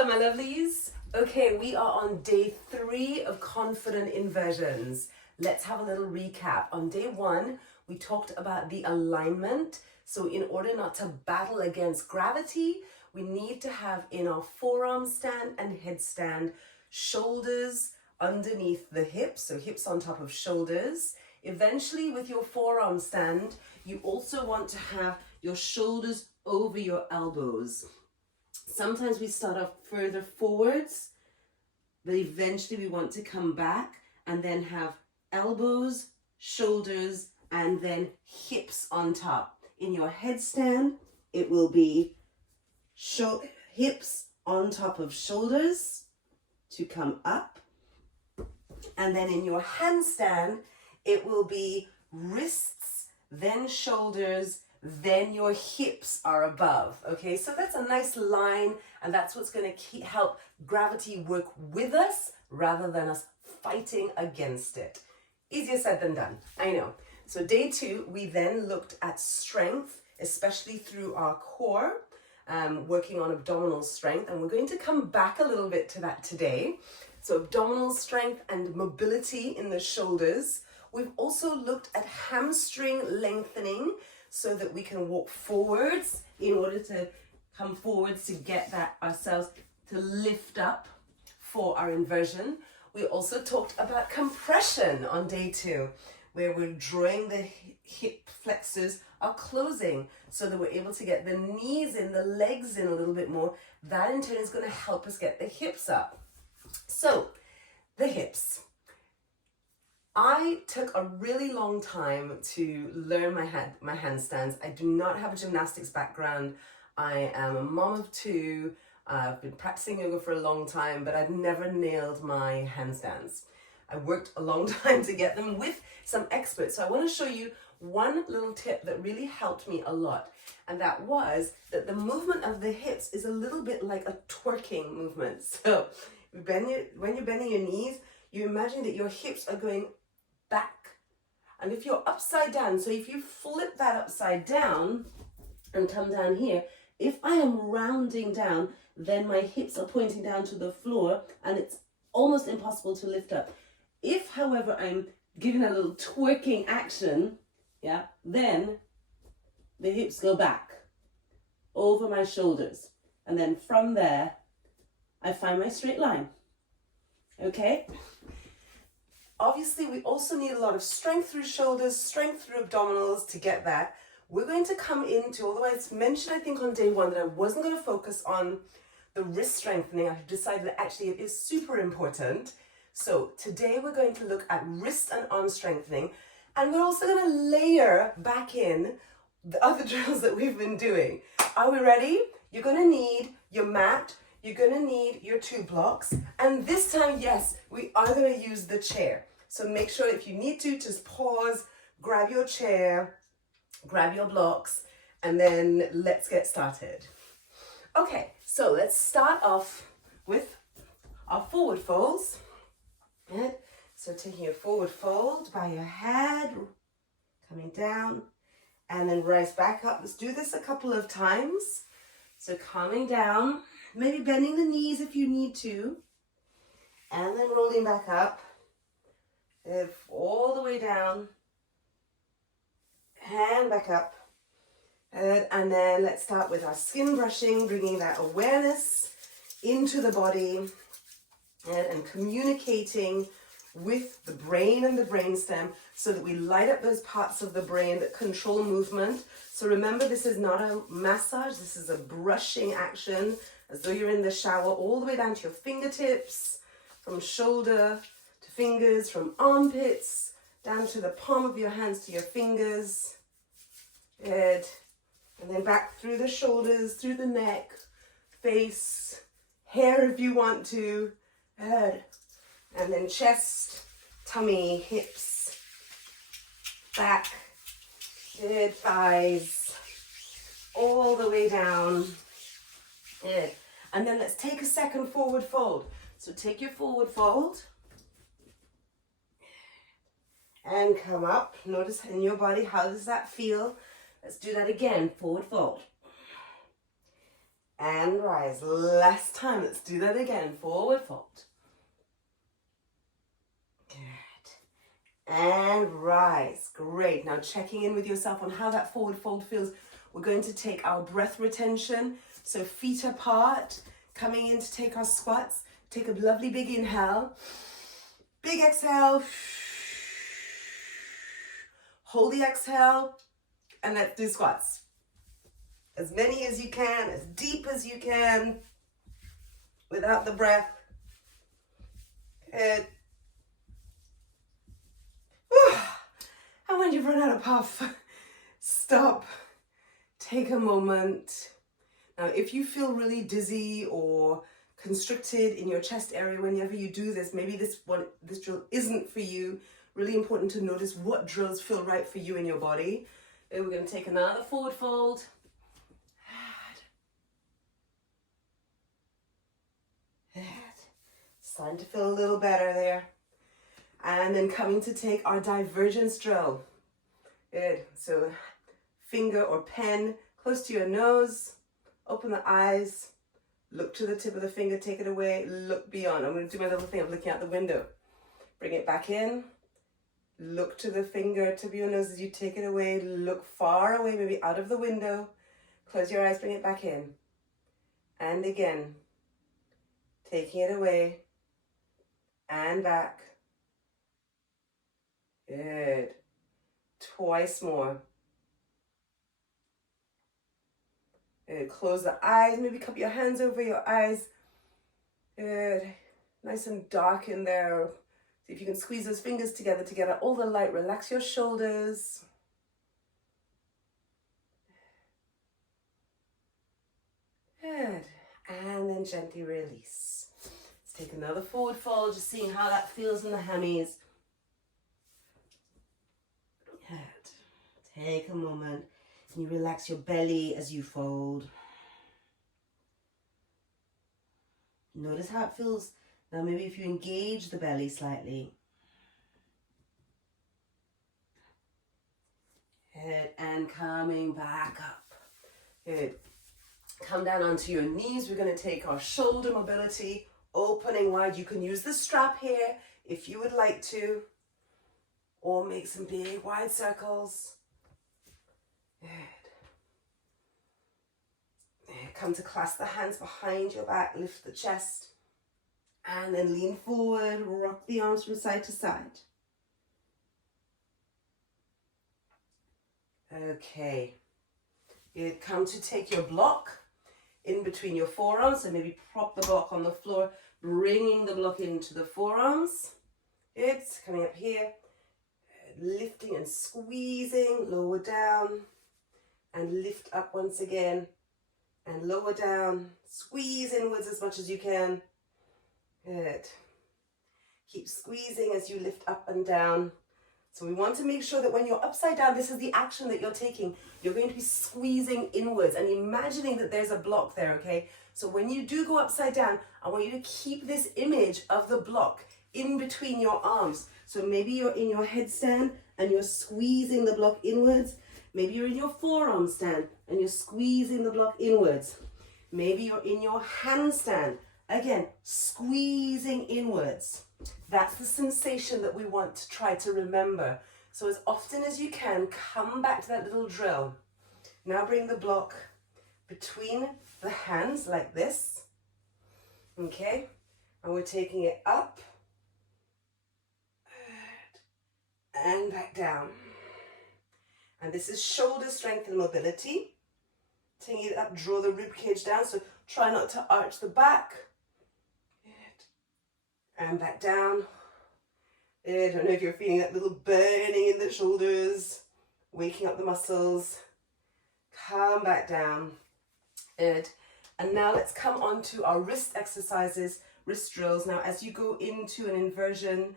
Hello, my lovelies. Okay, we are on day 3 of confident inversions. Let's have a little recap. On day 1, we talked about the alignment. So in order not to battle against gravity, we need to have in our forearm stand and headstand, shoulders underneath the hips, so hips on top of shoulders. Eventually with your forearm stand, you also want to have your shoulders over your elbows. Sometimes we start off further forwards, but eventually we want to come back and then have elbows, shoulders, and then hips on top. In your headstand, it will be hips on top of shoulders to come up. And then in your handstand, it will be wrists, then shoulders, then your hips are above. Okay, so that's a nice line, and that's what's going to help gravity work with us rather than us fighting against it. Easier said than done, I know. So day 2, we then looked at strength, especially through our core, working on abdominal strength, and we're going to come back a little bit to that today. So abdominal strength and mobility in the shoulders. We've also looked at hamstring lengthening so that we can walk forwards in order to come forwards to get that ourselves to lift up for our inversion. We also talked about compression on day 2, where we're drawing the hip flexors are closing so that we're able to get the knees in, the legs in a little bit more. That in turn is going to help us get the hips up. So the hips. I took a really long time to learn my handstands. I do not have a gymnastics background. I am a mom of 2. I've been practicing yoga for a long time, but I've never nailed my handstands. I worked a long time to get them with some experts. So I want to show you one little tip that really helped me a lot. And that was that the movement of the hips is a little bit like a twerking movement. So when you're bending your knees, you imagine that your hips are going back. And if you're upside down, so if you flip that upside down and come down here, if I am rounding down, then my hips are pointing down to the floor and it's almost impossible to lift up. If, however, I'm giving a little twerking action, yeah, then the hips go back over my shoulders. And then from there, I find my straight line. Okay? Obviously, we also need a lot of strength through shoulders, strength through abdominals to get that. We're going to come into, although I mentioned, I think, on day 1 that I wasn't going to focus on the wrist strengthening. I decided that actually it is super important. So today we're going to look at wrist and arm strengthening, and we're also going to layer back in the other drills that we've been doing. Are we ready? You're going to need your mat. You're going to need your 2 blocks. And this time, yes, we are going to use the chair. So make sure if you need to, just pause, grab your chair, grab your blocks, and then let's get started. Okay, so let's start off with our forward folds. Good. So taking your forward fold by your head, coming down, and then rise back up. Let's do this a couple of times. So coming down, maybe bending the knees if you need to, and then rolling back up, all the way down, and back up. And then let's start with our skin brushing, bringing that awareness into the body and communicating with the brain and the brainstem so that we light up those parts of the brain that control movement. So remember, this is not a massage, this is a brushing action, as though you're in the shower, all the way down to your fingertips, from shoulder to fingers, from armpits, down to the palm of your hands to your fingers. Good. And then back through the shoulders, through the neck, face, hair if you want to. Good. And then chest, tummy, hips, back, good, thighs, all the way down. Good. And then let's take a second forward fold. So take your forward fold and come up. Notice in your body, how does that feel? Let's do that again, forward fold. and rise. Last time, let's do that again. Forward fold. Good. And rise. Great. Now checking in with yourself on how that forward fold feels. We're going to take our breath retention. So feet apart, coming in to take our squats. Take a lovely big inhale. Big exhale. Hold the exhale. And let's do squats. As many as you can, as deep as you can, without the breath. Good. And when you've run out of puff, stop, take a moment. Now, if you feel really dizzy or constricted in your chest area whenever you do this, maybe this drill isn't for you. Really important to notice what drills feel right for you in your body. Then we're going to take another forward fold. Starting to feel a little better there. And then coming to take our divergence drill. Good. So finger or pen close to your nose. Open the eyes. Look to the tip of the finger. Take it away. Look beyond. I'm going to do my little thing of looking out the window. Bring it back in. Look to the finger, tip of your nose as you take it away. Look far away, maybe out of the window. Close your eyes. Bring it back in. And again. Taking it away. And back. Good. Twice more. Good. Close the eyes. Maybe cup your hands over your eyes. Good. Nice and dark in there. See if you can squeeze those fingers together to get out all the light. Relax your shoulders. Good. And then gently release. Let's take another forward fold, just seeing how that feels in the hammies. Good. Take a moment and you relax your belly as you fold. Notice how it feels. Now maybe if you engage the belly slightly. Good. And coming back up. Good. Come down onto your knees. We're going to take our shoulder mobility, opening wide. You can use the strap here if you would like to, or make some big wide circles. Good. Come to clasp the hands behind your back, lift the chest, and then lean forward, rock the arms from side to side. Okay. You come to take your block in between your forearms, so maybe prop the block on the floor, bringing the block into the forearms. Good. Coming up here, lifting and squeezing, lower down, and lift up once again, and lower down, squeeze inwards as much as you can. Good. Keep squeezing as you lift up and down. So we want to make sure that when you're upside down, this is the action that you're taking. You're going to be squeezing inwards and imagining that there's a block there, okay? So when you do go upside down, I want you to keep this image of the block in between your arms. So maybe you're in your headstand and you're squeezing the block inwards. Maybe you're in your forearm stand and you're squeezing the block inwards. Maybe you're in your handstand. Again, squeezing inwards. That's the sensation that we want to try to remember. So as often as you can, come back to that little drill. Now bring the block between the hands like this. Okay? And we're taking it up and back down. And this is shoulder strength and mobility. Taking it up, draw the rib cage down. So try not to arch the back. And back down. I don't know if you're feeling that little burning in the shoulders, waking up the muscles. Come back down. Good. And now let's come on to our wrist exercises, wrist drills. Now, as you go into an inversion,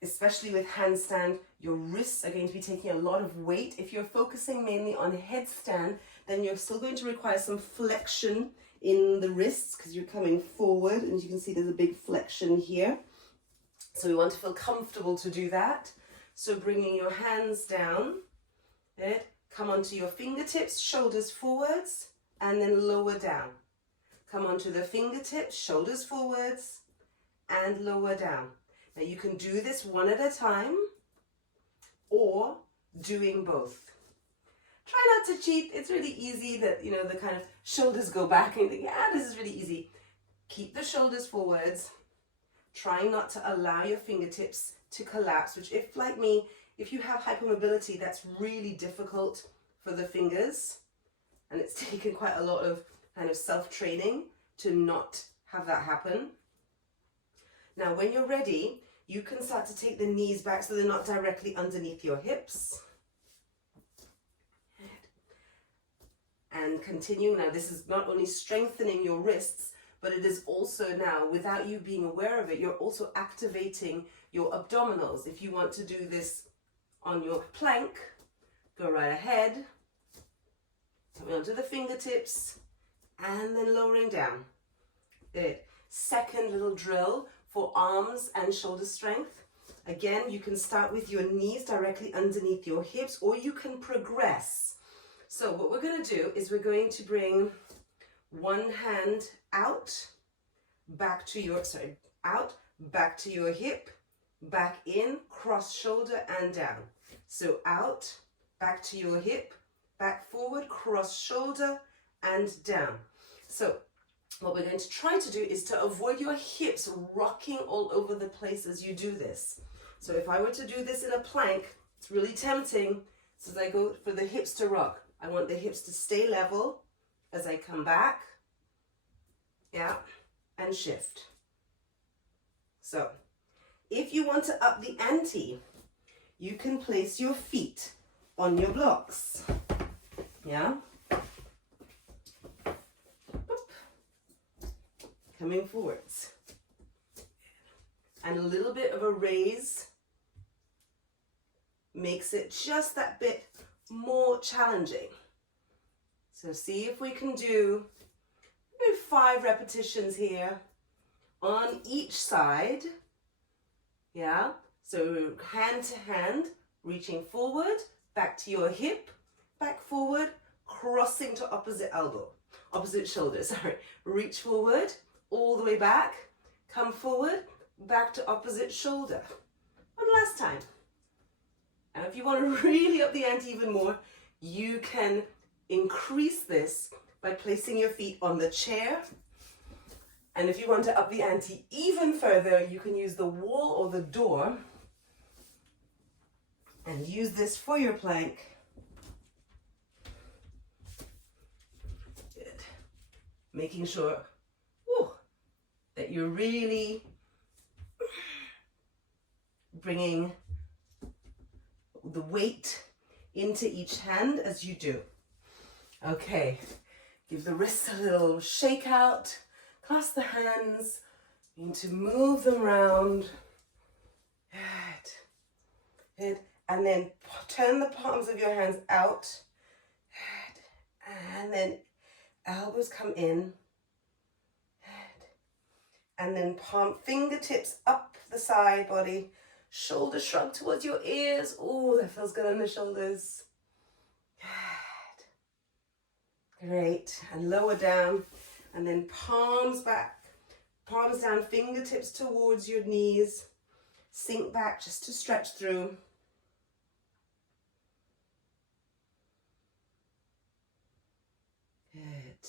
especially with handstand, your wrists are going to be taking a lot of weight. If you're focusing mainly on headstand, then you're still going to require some flexion in the wrists because you're coming forward, and as you can see there's a big flexion here. So we want to feel comfortable to do that. So bringing your hands down, good. Come onto your fingertips, shoulders forwards, and then lower down. Come onto the fingertips, shoulders forwards, and lower down. Now you can do this one at a time or doing both. Try not to cheat. It's really easy that, you know, the kind of shoulders go back and you think, yeah, this is really easy. Keep the shoulders forwards. Try not to allow your fingertips to collapse, which if, like me, if you have hypermobility, that's really difficult for the fingers. And it's taken quite a lot of kind of self-training to not have that happen. Now, when you're ready, you can start to take the knees back so they're not directly underneath your hips. And continuing now, this is not only strengthening your wrists, but it is also now, without you being aware of it, you're also activating your abdominals. If you want to do this on your plank, go right ahead, coming onto the fingertips, and then lowering down. Good. Second little drill for arms and shoulder strength. Again, you can start with your knees directly underneath your hips, or you can progress. So what we're going to do is we're going to bring one hand out, back to your, out, back to your hip, back in, cross shoulder and down. So out, back to your hip, back forward, cross shoulder and down. So what we're going to try to do is to avoid your hips rocking all over the place as you do this. So if I were to do this in a plank, it's really tempting. So as I go for the hips to rock, I want the hips to stay level as I come back, yeah, and shift. So if you want to up the ante, you can place your feet on your blocks, yeah. Coming forwards. And a little bit of a raise makes it just that bit more challenging. So see if we can do 5 repetitions here on each side. Yeah, so hand to hand, reaching forward, back to your hip, back forward, crossing to opposite elbow, opposite shoulder, sorry. Reach forward, all the way back, come forward, back to opposite shoulder. One last time. Now if you want to really up the ante even more, you can increase this by placing your feet on the chair. And if you want to up the ante even further, you can use the wall or the door and use this for your plank. Good. Making sure that you're really bringing the weight into each hand as you do. Okay, give the wrists a little shake out, clasp the hands, you need to move them around. Good. Good. And then turn the palms of your hands out. Good. And then elbows come in. And then palm fingertips up the side body, shoulder shrug towards your ears. Oh, that feels good on the shoulders. Good. Great. And lower down. And then palms back, palms down, fingertips towards your knees. Sink back just to stretch through. Good.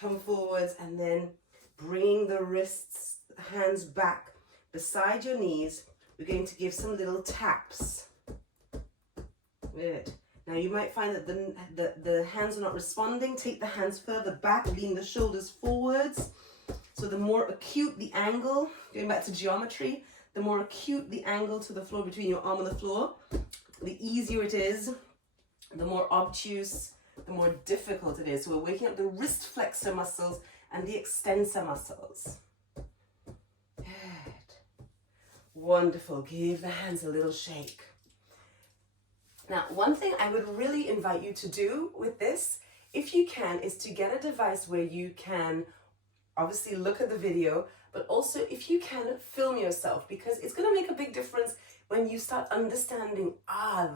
Come forwards and then bring the wrists, hands back beside your knees. We're going to give some little taps. Good. Now you might find that the hands are not responding. Take the hands further back, lean the shoulders forwards. So the more acute the angle, going back to geometry, the more acute the angle to the floor between your arm and the floor, the easier it is, the more obtuse, the more difficult it is. So we're waking up the wrist flexor muscles and the extensor muscles. Good. Wonderful. Give the hands a little shake. Now, one thing I would really invite you to do with this, if you can, is to get a device where you can obviously look at the video, but also if you can film yourself, because it's going to make a big difference when you start understanding,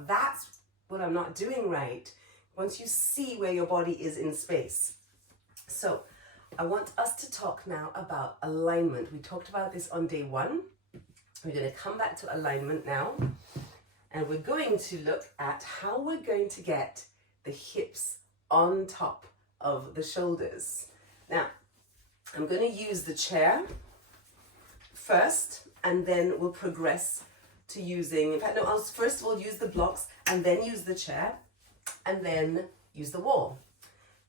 that's what I'm not doing right. once you see where your body is in space. So I want us to talk now about alignment. We talked about this on day 1. We're going to come back to alignment now, and we're going to look at how we're going to get the hips on top of the shoulders. Now, I'm going to use the chair first, and then we'll progress to using, in fact, no, I'll first of all use the blocks, and then use the chair, and then use the wall.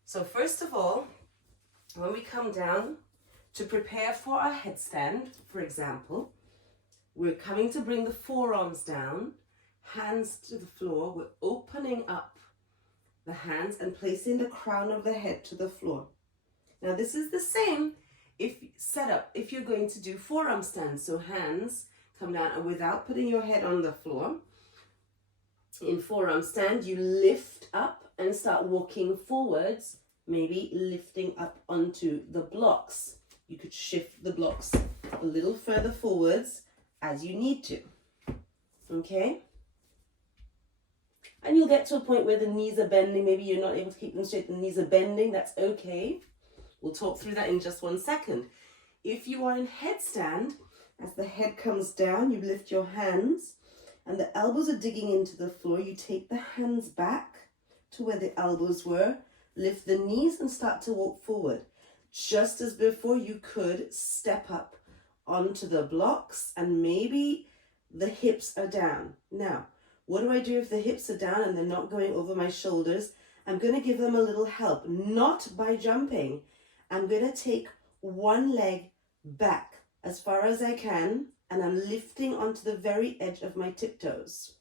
So first of all, when we come down to prepare for our headstand, for example, we're coming to bring the forearms down, hands to the floor. We're opening up the hands and placing the crown of the head to the floor. Now this is the same if you're going to do forearm stands. So hands come down, and without putting your head on the floor, in forearm stand, you lift up and start walking forwards, maybe lifting up onto the blocks. You could shift the blocks a little further forwards as you need to, okay? And you'll get to a point where the knees are bending. Maybe you're not able to keep them straight, the knees are bending, that's okay. We'll talk through that in just 1 second. If you are in headstand, as the head comes down, you lift your hands and the elbows are digging into the floor. You take the hands back to where the elbows were, lift the knees and start to walk forward. Just as before, you could step up onto the blocks and maybe the hips are down. Now, what do I do if the hips are down and they're not going over my shoulders? I'm going to give them a little help, not by jumping. I'm going to take one leg back as far as I can, and I'm lifting onto the very edge of my tiptoes.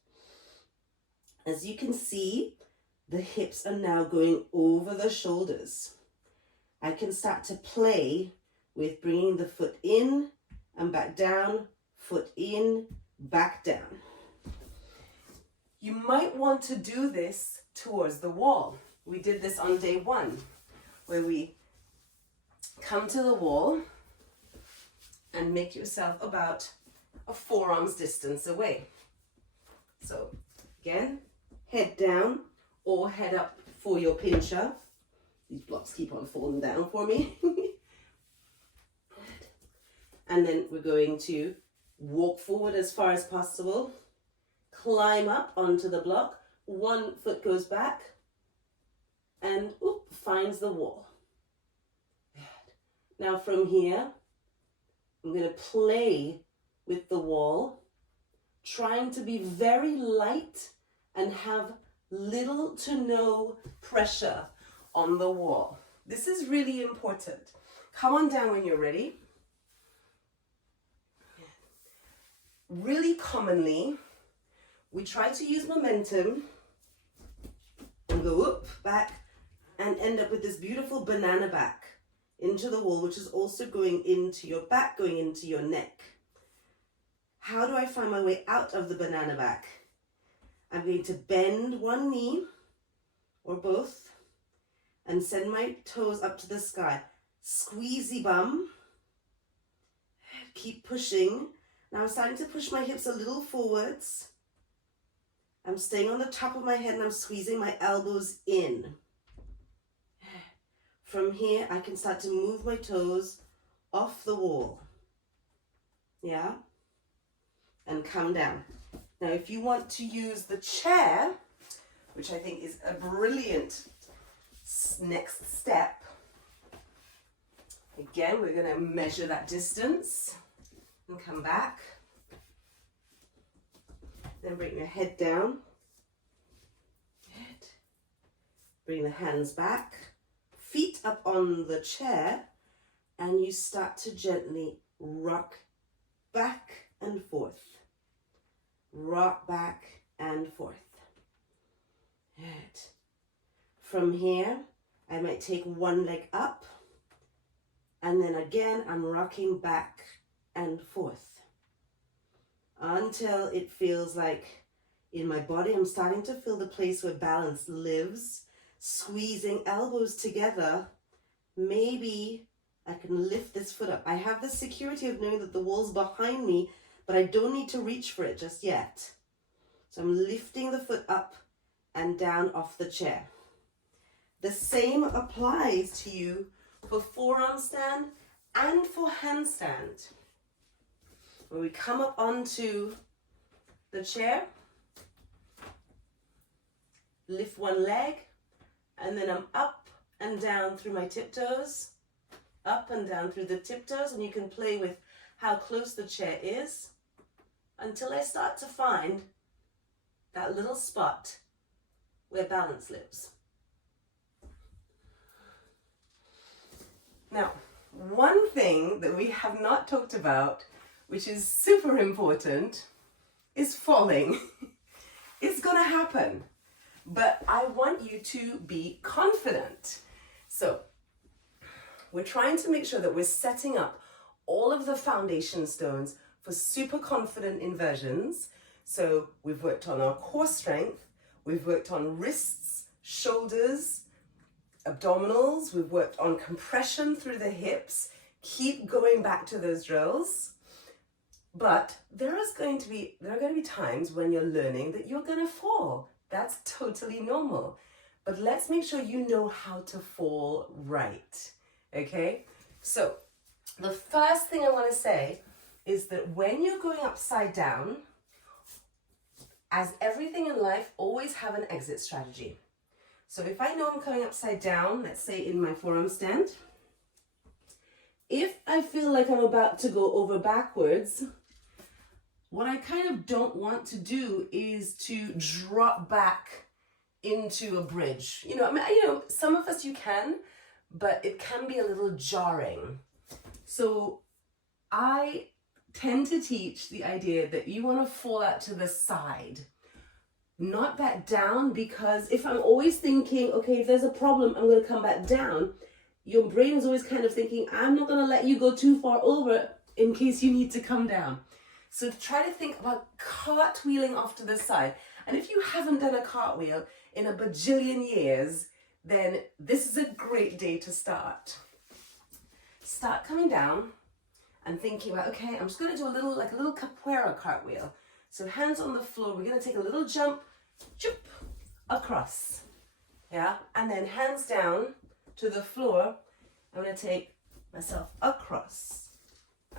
As you can see, the hips are now going over the shoulders. I can start to play with bringing the foot in and back down, foot in, back down. You might want to do this towards the wall. We did this on day 1, where we come to the wall and make yourself about a forearm's distance away. So again, head down or head up for your pincher. These blocks keep on falling down for me. And then we're going to walk forward as far as possible, climb up onto the block, one foot goes back, and finds the wall. Now from here, I'm going to play with the wall, trying to be very light and have little to no pressure on the wall. This is really important. Come on down when you're ready. Really commonly, we try to use momentum and go up, back, and end up with this beautiful banana back into the wall, which is also going into your back, going into your neck. How do I find my way out of the banana back? I'm going to bend one knee or both and send my toes up to the sky. Squeezy bum. Keep pushing. Now I'm starting to push my hips a little forwards. I'm staying on the top of my head and I'm squeezing my elbows in. From here, I can start to move my toes off the wall. Yeah? And come down. Now, if you want to use the chair, which I think is a brilliant next step, again, we're going to measure that distance and come back. Then bring your head down. Bring the hands back. Feet up on the chair, and you start to gently rock back and forth. Rock back and forth. Good. From here, I might take one leg up, and then again, I'm rocking back and forth until it feels like in my body, I'm starting to feel the place where balance lives. Squeezing elbows together, maybe I can lift this foot up. I have the security of knowing that the wall's behind me, but I don't need to reach for it just yet. So I'm lifting the foot up and down off the chair. The same applies to you for forearm stand and for handstand. When we come up onto the chair, lift one leg, and then I'm up and down through my tiptoes, up and down through the tiptoes, and you can play with how close the chair is until I start to find that little spot where balance lives. Now, one thing that we have not talked about, which is super important, is falling. It's gonna happen, but I want you to be confident. So we're trying to make sure that we're setting up all of the foundation stones for super confident inversions. So we've worked on our core strength, we've worked on wrists, shoulders, abdominals, we've worked on compression through the hips. Keep going back to those drills. But there are going to be times when you're learning that you're going to fall. That's totally normal. But let's make sure you know how to fall right. Okay? So the first thing I want to say is that when you're going upside down, as everything in life, always have an exit strategy. So if I know I'm coming upside down, let's say in my forearm stand, if I feel like I'm about to go over backwards, what I kind of don't want to do is to drop back into a bridge. Some of us you can, but it can be a little jarring. So I tend to teach the idea that you want to fall out to the side, not back down, because if I'm always thinking, okay, if there's a problem, I'm going to come back down, your brain is always kind of thinking, I'm not going to let you go too far over in case you need to come down. So try to think about cartwheeling off to the side. And if you haven't done a cartwheel in a bajillion years, then this is a great day to start. Start coming down and thinking about, okay, I'm just going to do a little capoeira cartwheel. So hands on the floor, we're going to take a little jump, across. Yeah, and then hands down to the floor. I'm going to take myself across.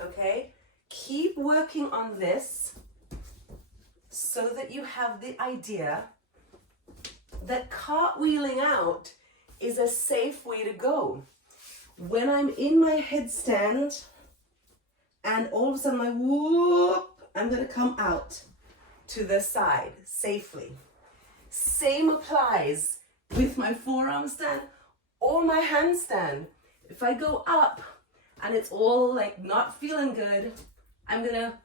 Okay? Keep working on this so that you have the idea that cartwheeling out is a safe way to go. When I'm in my headstand and all of a sudden I'm going to come out to the side safely. Same applies with my forearm stand or my handstand. If I go up and it's all like not feeling good, I'm gonna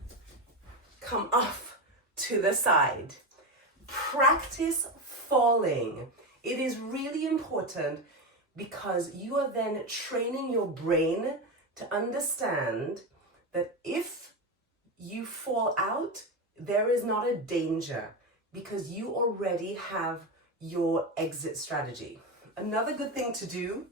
come off to the side. Practice falling. It is really important because you are then training your brain to understand that if you fall out, there is not a danger because you already have your exit strategy. Another good thing to do,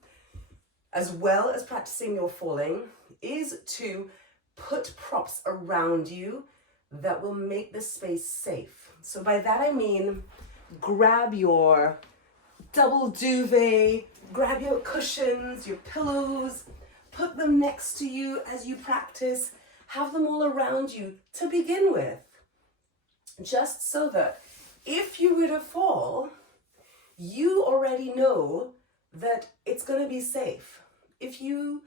as well as practicing your falling, is to put props around you that will make the space safe. So by that I mean, grab your double duvet, grab your cushions, your pillows, put them next to you as you practice, have them all around you to begin with. Just so that if you were to fall, you already know that it's going to be safe. If you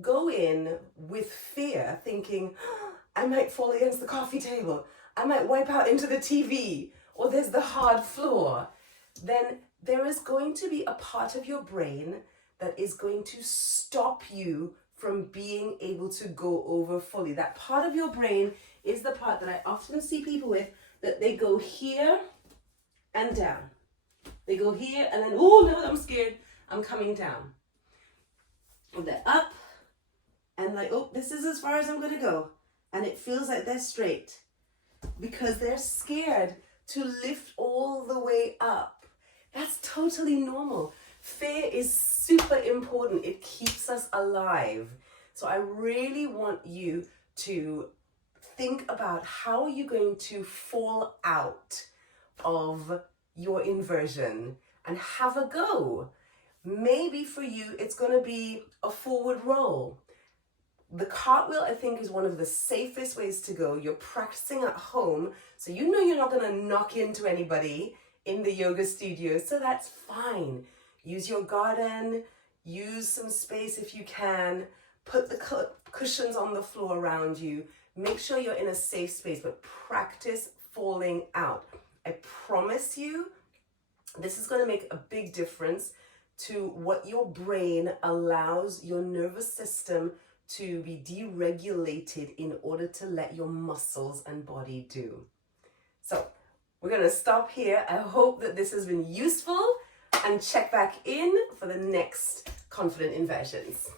go in with fear, thinking, I might fall against the coffee table, I might wipe out into the TV, or there's the hard floor, then there is going to be a part of your brain that is going to stop you from being able to go over fully. That part of your brain is the part that I often see people with, that they go here and down. They go here and then, oh no, I'm scared, I'm coming down. And they're up and like, oh, this is as far as I'm going to go. And it feels like they're straight because they're scared to lift all the way up. That's totally normal. Fear is super important. It keeps us alive. So I really want you to think about how you're going to fall out of your inversion and have a go. Maybe for you, it's going to be a forward roll. The cartwheel, I think, is one of the safest ways to go. You're practicing at home, so you know you're not going to knock into anybody in the yoga studio, so that's fine. Use your garden, use some space if you can, put the cushions on the floor around you. Make sure you're in a safe space, but practice falling out. I promise you, this is going to make a big difference to what your brain allows your nervous system to be deregulated in order to let your muscles and body do. So we're going to stop here. I hope that this has been useful, and check back in for the next confident inversions.